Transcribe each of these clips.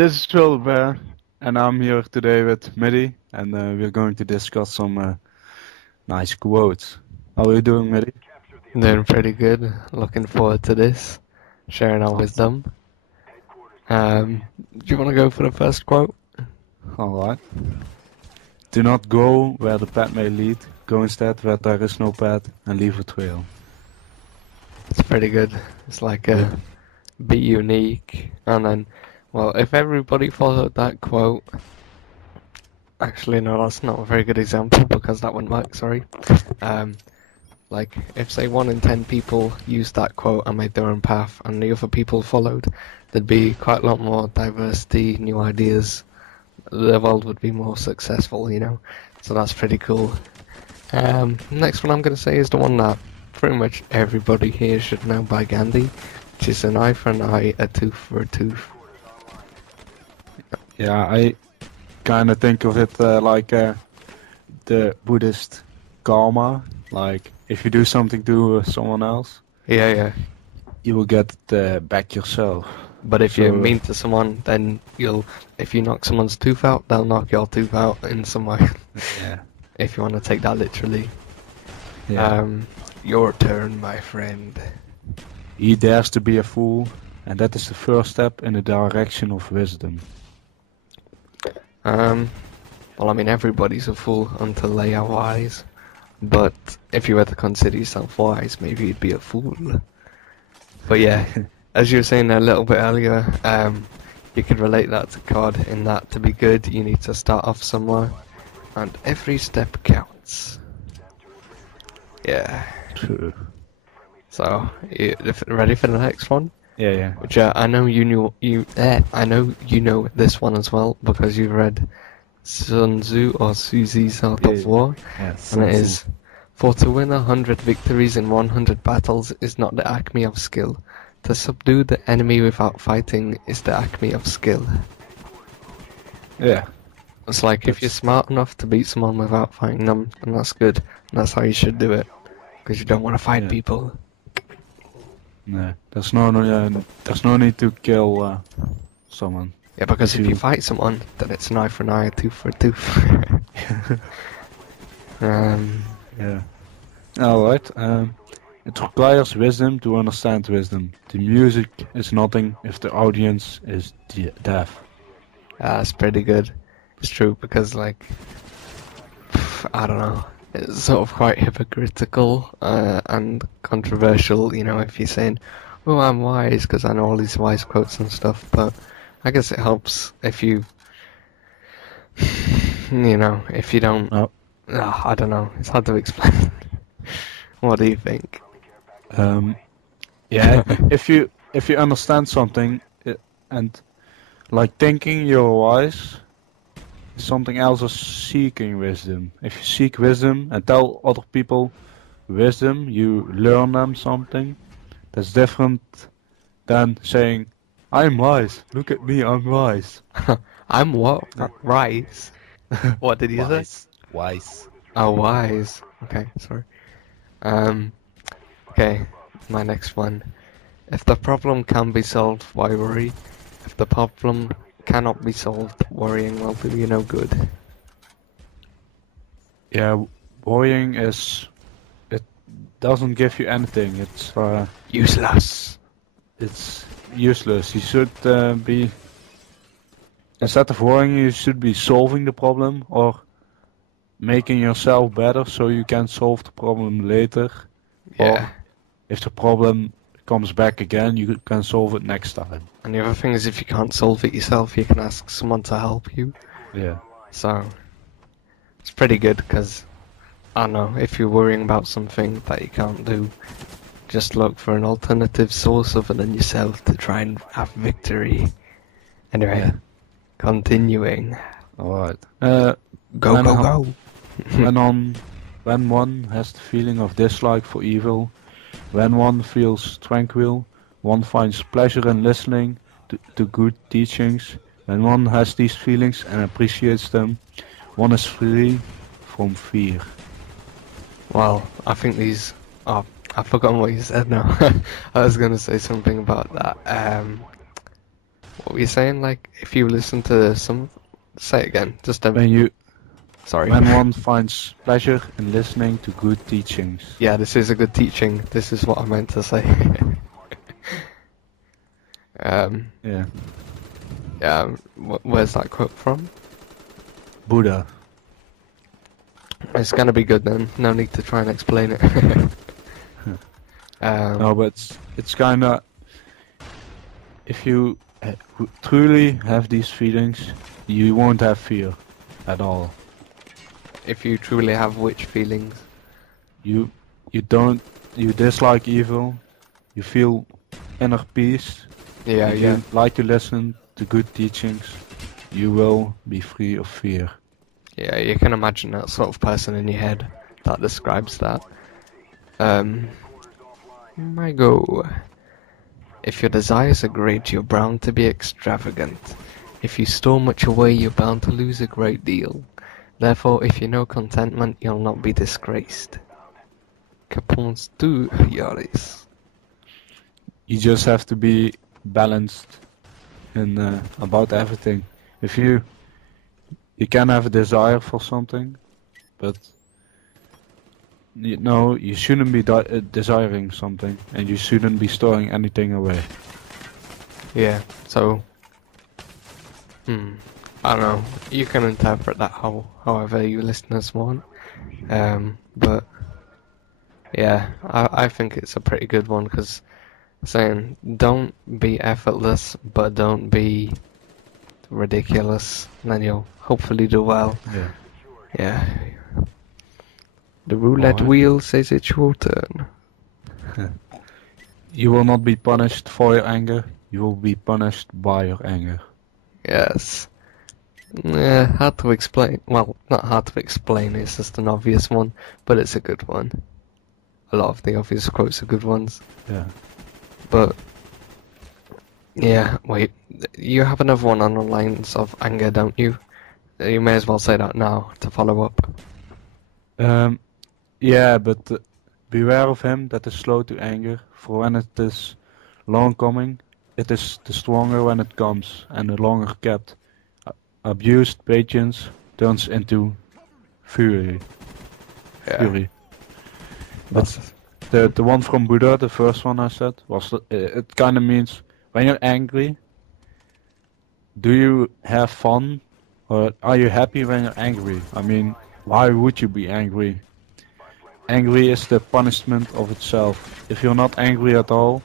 This is Troll Bear, and I'm here today with Midi, and we're going to discuss some nice quotes. How are you doing, Midi? Doing pretty good. Looking forward to this. Sharing our wisdom. Do you want to go for the first quote? Alright. Do not go where the path may lead, go instead where there is no path, and leave a trail. It's pretty good. It's like be unique. And then, well, if everybody followed that quote. Actually, no, that's not a very good example because that wouldn't work, sorry. Like, if say 1 in 10 people used that quote and made their own path and the other people followed, there'd be quite a lot more diversity, new ideas. The world would be more successful, you know. So that's pretty cool. Next one I'm going to say is the one that pretty much everybody here should know by Gandhi, which is an eye for an eye, a tooth for a tooth. Yeah, I kind of think of it like the Buddhist karma. Like, if you do something to someone else, Yeah. you will get it back yourself. But if you're mean to someone, then if you knock someone's tooth out, they'll knock your tooth out in some way. Yeah. If you want to take that literally. Yeah. Your turn, my friend. He dares to be a fool, and that is the first step in the direction of wisdom. Well, I mean, everybody's a fool until they are wise. But if you were to consider yourself wise, maybe you'd be a fool. But yeah, as you were saying a little bit earlier, you could relate that to COD in that to be good, you need to start off somewhere, and every step counts. Yeah. True. So, you ready for the next one? Yeah. Which I know I know you know this one as well because you've read Sun Tzu or Suzy's Art of War, Yes. and it is, for to win 100 victories in 100 battles is not the acme of skill. To subdue the enemy without fighting is the acme of skill. Yeah. It's like if you're smart enough to beat someone without fighting them, then that's good. And that's how you should do it, because you don't want to fight people. No, there's no need to kill someone. Yeah, because if you fight someone, then it's an eye for an eye, a tooth for a tooth. Yeah. Alright. It requires wisdom to understand wisdom. The music is nothing if the audience is deaf. That's pretty good. It's true, because like, I don't know, it's sort of quite hypocritical and controversial, you know, if you're saying, oh, I'm wise because I know all these wise quotes and stuff, but I guess it helps if you, you know, if you don't, I don't know, it's hard to explain. What do you think? Yeah, if you understand something and like thinking you're wise, something else is seeking wisdom. If you seek wisdom and tell other people wisdom, you learn them something. That's different than saying, I'm wise. Look at me, I'm wise. I'm what? Wise? What did you say? Wise. Oh, wise. Okay, sorry. Okay, my next one. If the problem can be solved, why worry? If the problem cannot be solved, worrying will do you no good. Yeah, worrying it doesn't give you anything. It's useless. It's useless. You should be, instead of worrying, you should be solving the problem or making yourself better so you can solve the problem later. Yeah. Or if the problem comes back again, you can solve it next time. And the other thing is, if you can't solve it yourself, you can ask someone to help you. Yeah. So, it's pretty good because, I don't know, if you're worrying about something that you can't do, just look for an alternative source other than yourself to try and have victory. Anyway, continuing. Alright. Go. When one has the feeling of dislike for evil, when one feels tranquil, one finds pleasure in listening to good teachings. When one has these feelings and appreciates them, one is free from fear. Well, I think these... Oh, I've forgotten what you said now. I was going to say something about that. What were you saying? Like, if you listen to some... Say it again. Just a... Sorry. When one finds pleasure in listening to good teachings. Yeah, this is a good teaching. This is what I meant to say. Yeah. Yeah, where's that quote from? Buddha. It's gonna be good then. No need to try and explain it. No, but it's kinda... If you truly have these feelings, you won't have fear at all. If you truly have which feelings? You dislike evil, you feel inner peace. Yeah, If yeah. you like to listen to good teachings, you will be free of fear. Yeah, you can imagine that sort of person in your head that describes that. My go. If your desires are great, you're bound to be extravagant. If you store much away, you're bound to lose a great deal. Therefore, if you know contentment, you'll not be disgraced. Que penses-tu, Joris? You just have to be balanced in about everything. If you can have a desire for something, but you shouldn't be desiring something, and you shouldn't be storing anything away. Yeah, so... I don't know. You can interpret that however you listeners want. But... Yeah, I think it's a pretty good one, because saying, don't be effortless, but don't be ridiculous, and then you'll hopefully do well. Yeah. Yeah. The roulette Alright. wheel says it's your turn. You will not be punished for your anger, you will be punished by your anger. Yes. Yeah, hard to explain. Well, not hard to explain, it's just an obvious one, but it's a good one. A lot of the obvious quotes are good ones. Yeah. But, yeah, wait, you have another one on the lines of anger, don't you? You may as well say that now to follow up. Yeah, but beware of him that is slow to anger, for when it is long coming, it is the stronger when it comes, and the longer kept. Abused patience turns into fury. Yeah. But the one from Buddha, the first one I said, was it kind of means when you're angry, do you have fun, or are you happy when you're angry? I mean, why would you be angry? Angry is the punishment of itself. If you're not angry at all,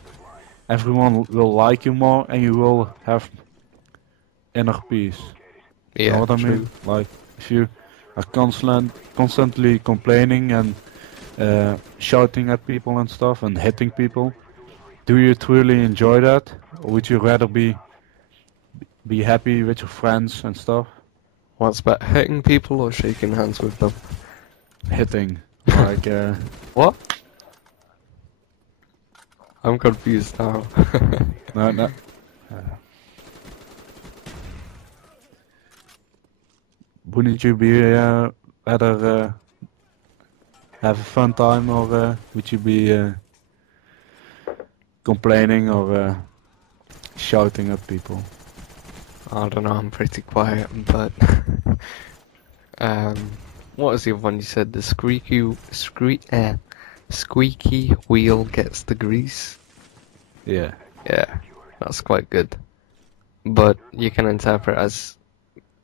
everyone will like you more, and you will have inner peace. Yeah, You know what I true. mean? Like, if you are constantly complaining and shouting at people and stuff and hitting people, do you truly enjoy that? Or would you rather be happy with your friends and stuff? What's better, hitting people or shaking hands with them? Hitting. Like, What? I'm confused now. no. Wouldn't you be rather have a fun time, or would you be complaining or shouting at people? I don't know, I'm pretty quiet, but... what was the other one you said? The squeaky wheel gets the grease? Yeah. Yeah, that's quite good. But you can interpret as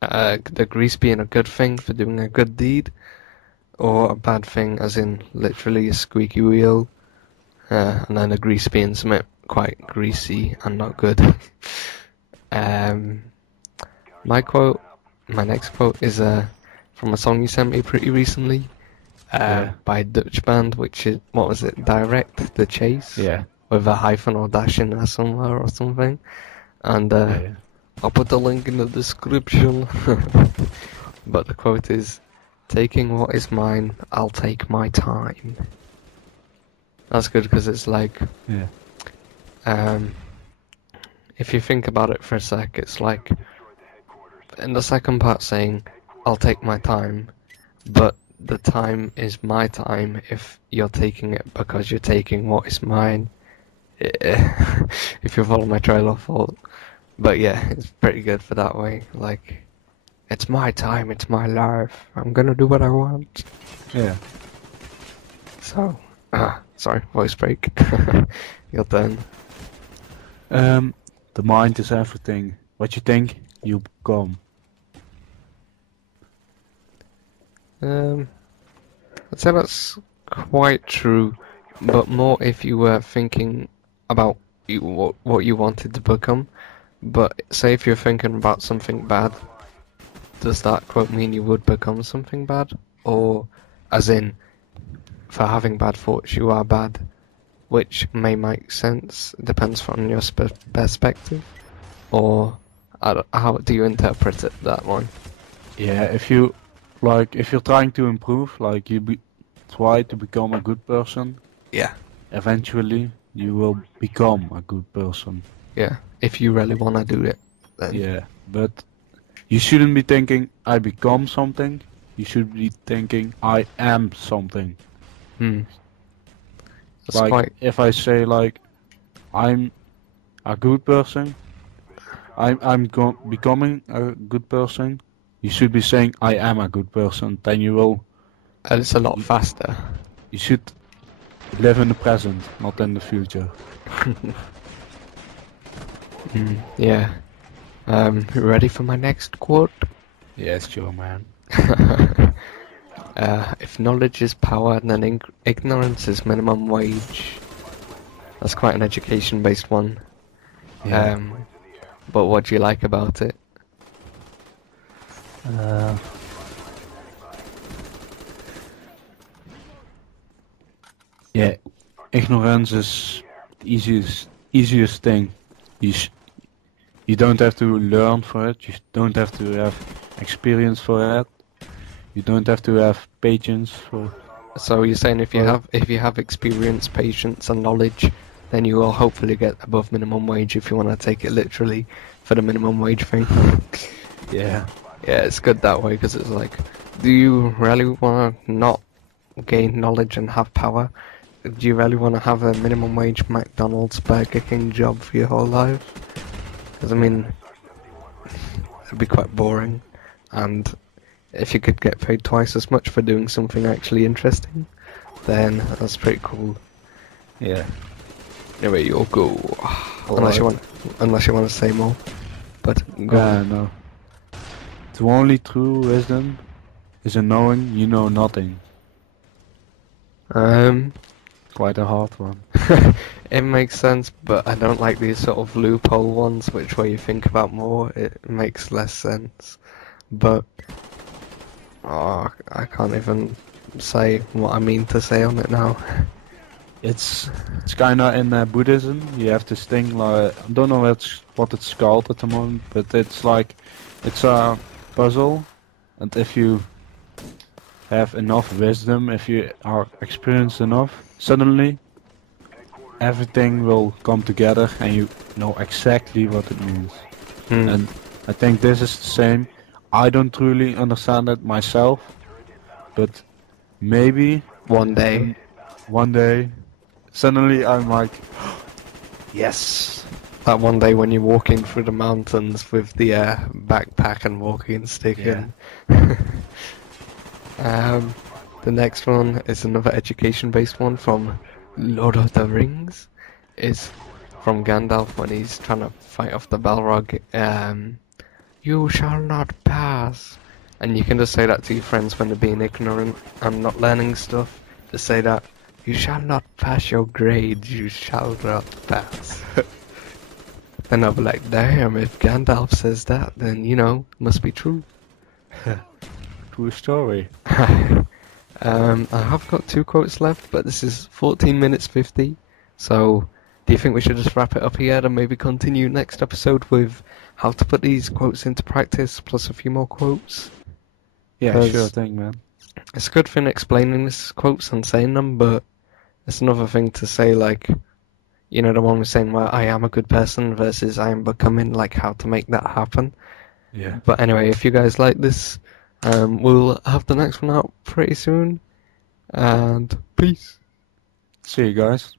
the grease being a good thing for doing a good deed, or a bad thing as in literally a squeaky wheel, and then the grease being something quite greasy and not good. My next quote is from a song you sent me pretty recently, by a Dutch band, which is, what was it, Direct the Chase? Yeah. With a hyphen or dash in there somewhere or something. And I'll put the link in the description. But the quote is, taking what is mine, I'll take my time. That's good because it's like, if you think about it for a sec, it's like, in the second part saying, I'll take my time, but the time is my time if you're taking it because you're taking what is mine. If you follow my trail of thought. But yeah, it's pretty good for that way. Like, it's my time, it's my life. I'm gonna do what I want. Yeah. So, sorry, voice break. Your turn. The mind is everything. What you think, you become. I'd say that's quite true, but more if you were thinking about what you wanted to become. But say if you're thinking about something bad, does that quote mean you would become something bad? Or, as in, for having bad thoughts, you are bad, which may make sense, depends on your perspective. Or, how do you interpret it, that one? Yeah, if you're trying to improve, like try to become a good person, Yeah. eventually you will become a good person. Yeah, if you really want to do it, then. Yeah, but you shouldn't be thinking I become something. You should be thinking I am something. That's Like quite. if I say like I'm a good person, becoming a good person. You should be saying I am a good person. Then you will. It's a lot faster. You should live in the present, not in the future. Yeah. Ready for my next quote? Yes, sure, man. If knowledge is power, then ignorance is minimum wage. That's quite an education-based one. Yeah. But what do you like about it? Yeah, ignorance is the easiest thing. You don't have to learn for it. You don't have to have experience for it. You don't have to have patience for. So you're saying if you Well- have experience, patience, and knowledge, then you will hopefully get above minimum wage if you want to take it literally for the minimum wage thing. Yeah. Yeah, it's good that way because it's like, do you really want to not gain knowledge and have power? Do you really want to have a minimum wage McDonald's Burger King job for your whole life? Because I mean, it'd be quite boring, and if you could get paid twice as much for doing something actually interesting, then that's pretty cool. Yeah. Anyway, you'll go. Unless you want to say more, but go on. No. The only true wisdom is in knowing you know nothing. Quite a hard one. It makes sense, but I don't like these sort of loophole ones, which where you think about more, it makes less sense. But I can't even say what I mean to say on it now. It's kinda in Buddhism. You have this thing like I don't know what it's called at the moment, but it's like it's a puzzle, and if you have enough wisdom, if you are experienced enough, suddenly everything will come together and you know exactly what it means. And I think this is the same. I don't truly understand it myself, but maybe One day. one day, suddenly I'm like, yes. That one day when you're walking through the mountains with the backpack and walking stick in. The next one is another education-based one from Lord of the Rings. Is from Gandalf when he's trying to fight off the Balrog. You shall not pass. And you can just say that to your friends when they're being ignorant and not learning stuff. Just say that. You shall not pass your grades. You shall not pass. Then I'll be like, damn, if Gandalf says that, then, must be true. True story. I have got 2 quotes left, but this is 14 minutes 50. So, do you think we should just wrap it up here and maybe continue next episode with how to put these quotes into practice, plus a few more quotes? Yeah, 'Cause sure thing, man. it's a good thing explaining these quotes and saying them, but it's another thing to say, like, the one we're saying where I am a good person versus I am becoming, like how to make that happen. Yeah. But anyway, if you guys like this, we'll have the next one out pretty soon. And peace. See you guys.